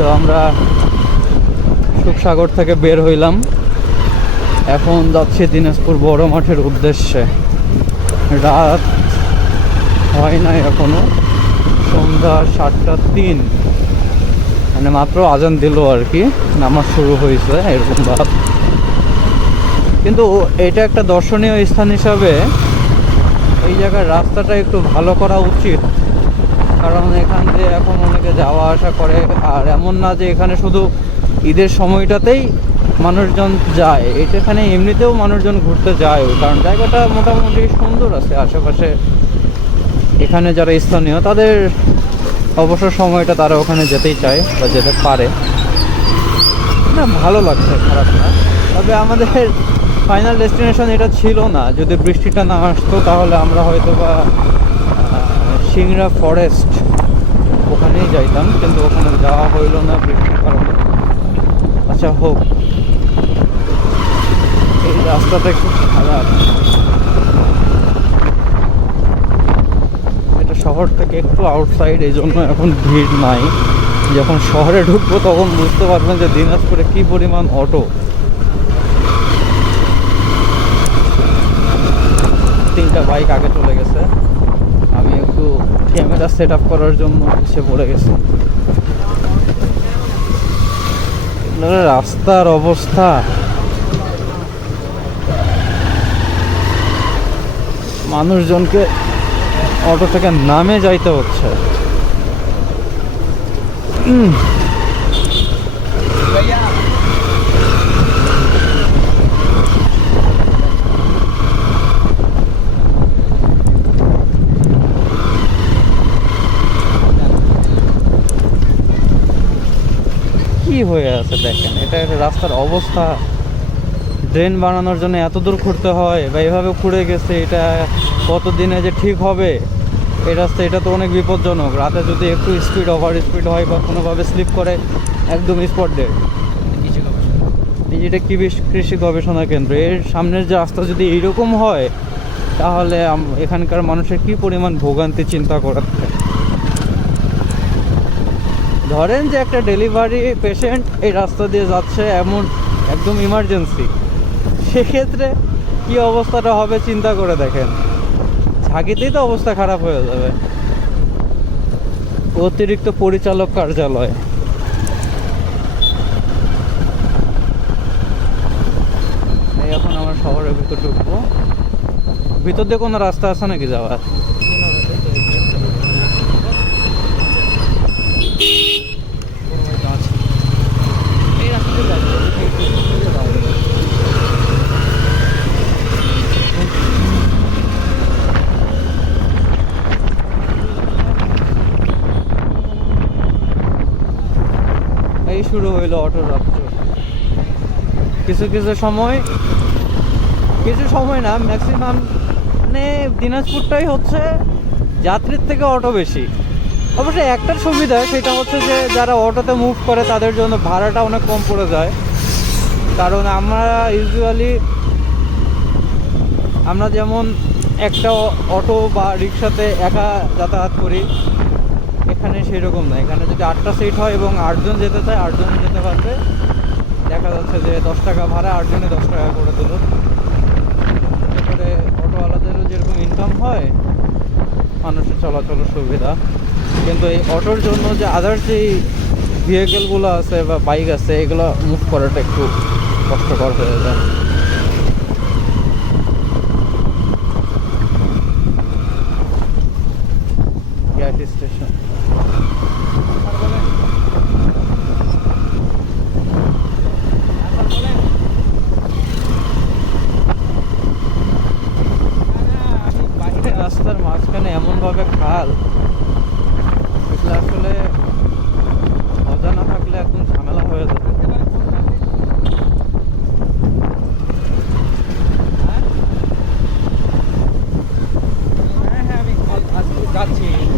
তো আমরা সুখসাগর থেকে বের হইলাম, এখন যাচ্ছি দিনাজপুর বড় মাঠের উদ্দেশ্যে। রাত হয় নাই এখনো, সন্ধ্যা 7:03, মানে মাত্র আজান দিল আর কি, নামাজ শুরু হয়েছে এরকম ভাব। কিন্তু এটা একটা দর্শনীয় স্থান হিসাবে এই জায়গার রাস্তাটা একটু ভালো করা উচিত, কারণ এখান দিয়ে এখন অনেকে যাওয়া আসা করে। আর এমন না যে এখানে শুধু ঈদের সময়টাতেই মানুষজন যায়, এখানে এমনিতেও মানুষজন ঘুরতে যায়, কারণ জায়গাটা মোটামুটি সুন্দর আছে আশেপাশে। এখানে যারা স্থানীয় তাদের অবসর সময়টা তারা ওখানে যেতেই চায় বা যেতে পারে না, ভালো লাগছে, খারাপ না। তবে আমাদের ফাইনাল ডেস্টিনেশন এটা ছিল না। যদি বৃষ্টিটা না আসতো তাহলে আমরা হয়তো বা সিংড়া ফরেস্ট ওখানেই যাইতাম, কিন্তু ওখানে যাওয়া হইল না বৃষ্টির কারণে। আচ্ছা হোক, এই রাস্তাটা একটু খারাপ। এটা শহর থেকে একটু আউটসাইড, এই জন্য এখন ভিড় নাই। যখন শহরে ঢুকবো তখন বুঝতে পারবেন যে দিনাজপুরে কি পরিমাণ অটো। 3টা বাইক আগে চলে গেছে, আমি একটু ক্যামেরা সেট আপ করার জন্য এসে পড়ে গেছি। রাস্তার অবস্থা, মানুষজনকে অটো থেকে নামে যাইতে হচ্ছে। কি হয়ে আছে দেখেন, এটা একটা রাস্তার অবস্থা। ড্রেন বানানোর জন্য এত দূর ঘুরতে হয় বা এভাবে ঘুরে গেছে, এটা কতদিনে যে ঠিক হবে এই রাস্তা, এটা তো অনেক বিপজ্জনক। রাতে যদি একটু ওভার স্পিড হয় বা কোনোভাবে স্লিপ করে, একদম স্পট ডেড। এটা কৃষি গবেষণা কেন্দ্র, এর সামনের যে রাস্তা যদি এইরকম হয় তাহলে এখানকার মানুষের কি পরিমাণ ভোগান্তি চিন্তা করার। ধরেন যে একটা ডেলিভারি পেশেন্ট এই রাস্তা দিয়ে যাচ্ছে, এমন একদম ইমার্জেন্সি, সেক্ষেত্রে কি অবস্থাটা হবে চিন্তা করে দেখেন। ঝাঁকিতেই তো অবস্থা খারাপ হয়ে যাবে। অতিরিক্ত পরিচালক কার্যালয়, এখন আমরা শহরের ভিতর ঢুকবো। ভিতর দিয়ে কোনো রাস্তা আছে নাকি যাওয়ার? এই শুরু হইলো অটো রাজ্য। কিছু সময় না, ম্যাক্সিমাম মানে দিনাজপুরটাই হচ্ছে যাত্রীর থেকে অটো বেশি। অবশ্যই একটার সুবিধা, সেটা হচ্ছে যে যারা অটোতে মুভ করে তাদের জন্য ভাড়াটা অনেক কম পড়ে যায়। কারণ আমরা যেমন একটা অটো বা রিক্সাতে একা যাতায়াত করি, এখানে সেরকম না। এখানে যদি 8টা সিট হয় এবং 8জন যেতে চায়, 8জন যেতে পারবে। দেখা যাচ্ছে যে 10 টাকা ভাড়া, 8জনে 10 টাকা করে দিল। এরপরে অটোওয়ালাদেরও যেরকম ইনকাম হয়, মানুষের চলাচলের সুবিধা। কিন্তু এই অটোর জন্য যে আদার্স যেই ভেহিকেলগুলো আছে বা বাইক আছে, এগুলো মুভ করাটা একটু কষ্টকর হয়ে যায়। গ্যাস স্টেশন, রাস্তার মাঝখানে এমনভাবে খাল, এগুলো আসলে অজানা থাকলে একদম ঝামেলা হয়ে যাবে।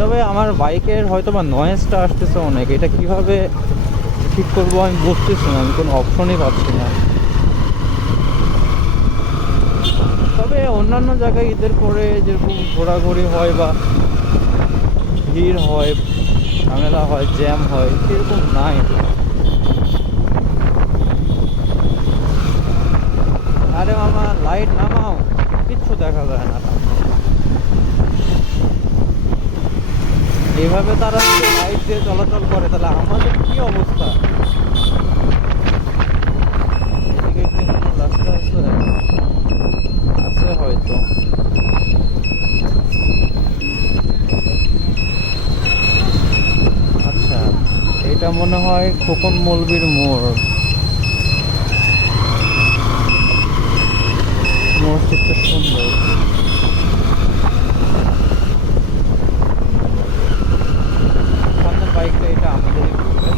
তবে আমার বাইকের হয়তো বা নয়েজটা আসতেছে অনেক, এটা কিভাবে ঠিক করবো আমি বুঝতেছি না, আমি কোনো অপশনই পাচ্ছি না। তবে অন্যান্য জায়গায় ঈদের পরে যেরকম ঘোরাঘুরি হয় বা ভিড় হয়, ঝামেলা হয়, জ্যাম হয়, এরকম নাই। আরে মামা লাইট নামাও, কিচ্ছু দেখা যায় না। এইভাবে তারা যদি লাইট দিয়ে চলাচল করে তাহলে আমাদের কি অবস্থা? এদিকে কি কোনো রাস্তা আছে? আছে হয়তো। আচ্ছা, এটা মনে হয় খোকন মৌলবীর মোড়। মসজিদটা সুন্দর। সামনের বাইকটা এটা আমাদেরই পড়বে।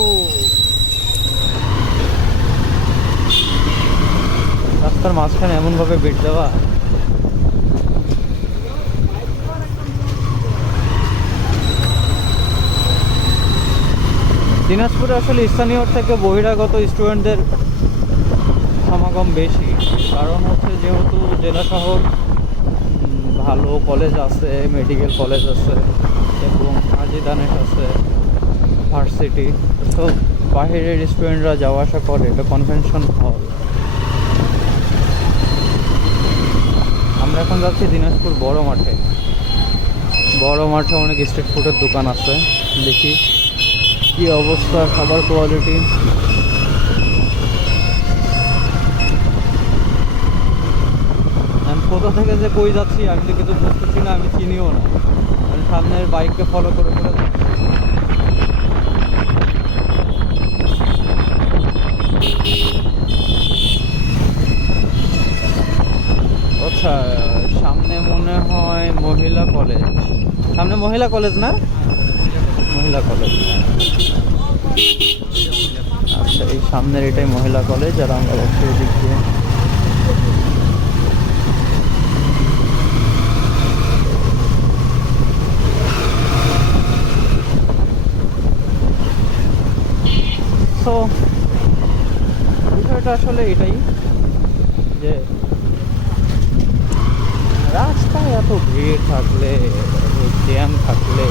ও রাস্তার মাঝখানে এমন ভাবে বেড দেওয়া। দিনাজপুরে আসলে স্থানীয় থেকে বহিরাগত স্টুডেন্টদের সমাগম বেশি, কারণ হচ্ছে যেহেতু জেলা শহর, ভালো কলেজ আছে, মেডিকেল কলেজ আছে এবং হাজী দানেশ আছে, ভার্সিটি। তো বাইরের স্টুডেন্টরা যাওয়া আসা করে, এটা কনভেনশন হল। আমরা এখন যাচ্ছি দিনাজপুর বড় মাঠে। বড় মাঠে অনেক স্ট্রিট ফুডের দোকান আছে, দেখি কি অবস্থা, খাবার কোয়ালিটি। আমি কোথা থেকে যে কই যাচ্ছি আমি তো কিছু বুঝতেছি না, আমি চিনিও না। আমি সামনের বাইককে ফলো করে করে যাচ্ছি। আচ্ছা, সামনে মনে হয় মহিলা কলেজ। সামনে মহিলা কলেজ না? মহিলা কলেজ। আচ্ছা, এই সামনের এটাই মহিলা কলেজ, আর আমরা যাচ্ছি এদিক দিয়ে। তো বিষয়টা আসলে এটাই যে রাস্তায় এত ভিড় থাকলে, জ্যাম থাকলে,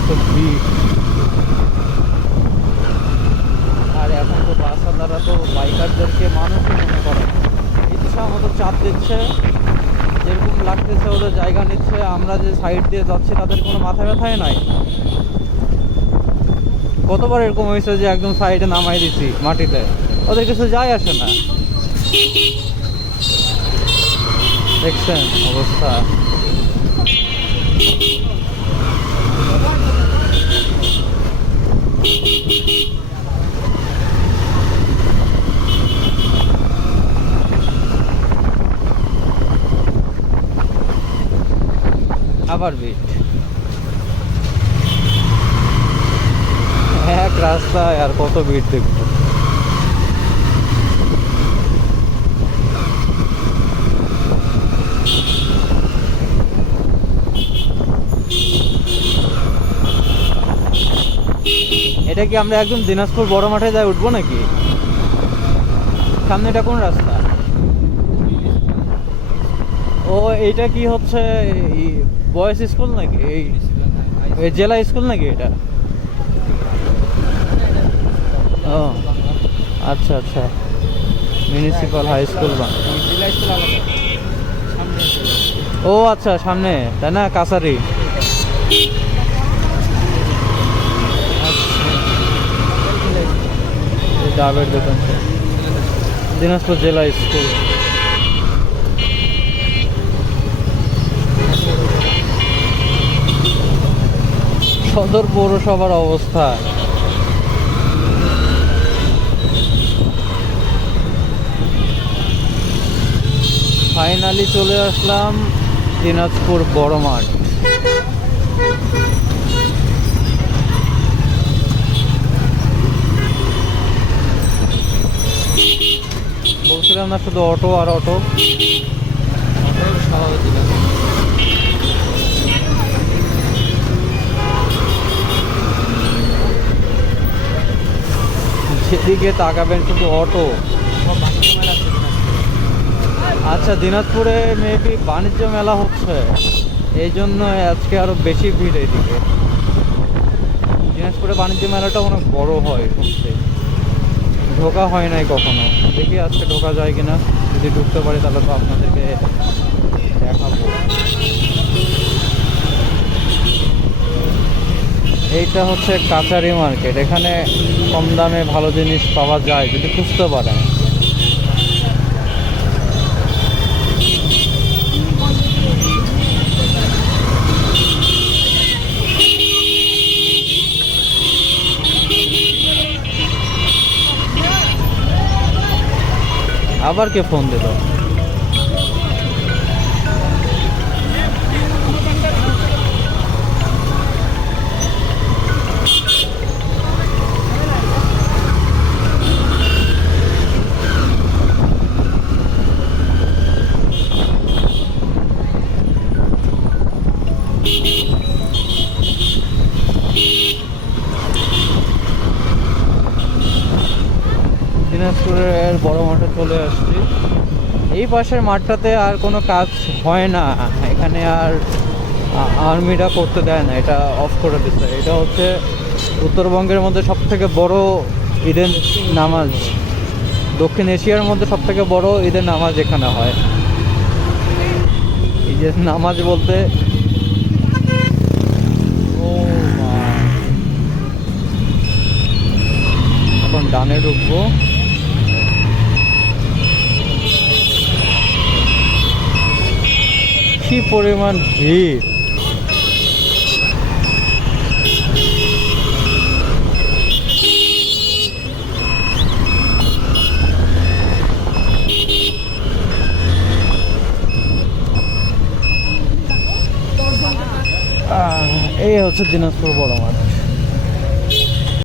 এত ভিড়, আর এখন তো বাসওয়ালারা তো বাইকারদেরকে মানুষই মনে করে, ইচ্ছা মতো চাপ দিচ্ছে, যেরকম লাগতেছে ওদের জায়গা নিচ্ছে। আমরা যে সাইড দিয়ে যাচ্ছি তাদের কোনো মাথা ব্যথাই নাই। কতবার এরকম হয়েছে যে একদম সাইডে নামাই দিছি মাটিতে, ওদের কিছু যায় আসে না। দেখছেন অবস্থা? আবার বিট এক রাস্তায় আর কত ভিড় দেখবো। এটা কি আমরা একদম দিনাজপুর বড় মাঠে যাই উঠবো নাকি? সামনে এটা কোন রাস্তা? ও এইটা কি হচ্ছে বয়েজ স্কুল নাকি? এই জেলা স্কুল নাকি এটা? ও আচ্ছা আচ্ছা, মিউনিসিপাল হাই স্কুল। ও আচ্ছা, সামনে তাই না, কাছারি। ডাবের দোকান, দিনাজপুর জেলা স্কুল। সদর পৌরসভার অবস্থা। ফাইনালি চলে আসলাম দিনাজপুর বড় মাঠ। বলছিলাম না শুধু অটো আর অটো। যেদিকে তাকাবেন শুধু অটো। আচ্ছা, দিনাজপুরে মেবি বাণিজ্য মেলা হচ্ছে। এই জন্য আজকে আরো বেশি ভিড় এইদিকে। দিনাজপুরে বাণিজ্য মেলাটা অনেক বড় হয় শুনছি, ঢোকা হয় নাই কখনো। দেখি আজকে ঢোকা যায় কিনা, যদি ঢুকতে পারি তাহলে তো আপনাদেরকে দেখাবো। এইটা হচ্ছে কাচারি মার্কেট, এখানে কম দামে ভালো জিনিস পাওয়া যায় যদি খুঁজতে পারেন। আবার কে ফোন দিল? দিনাজপুরের বড় মাঠে চলে আসছি। এই পাশের মাঠটাতে আর কোনো কাজ হয় না, এখানে আর আর্মিরা করতে দেয় না, এটা অফ করে দিচ্ছে। এটা হচ্ছে উত্তরবঙ্গের মধ্যে সব থেকে বড় ঈদের নামাজ, দক্ষিণ এশিয়ার মধ্যে সব থেকে বড় ঈদের নামাজ এখানে হয়। ঈদের নামাজ বলতে এখন ডানে ঢুকবো। কি পরিমাণ ভিড়! এই হচ্ছে দিনাজপুর বড় মাঠ।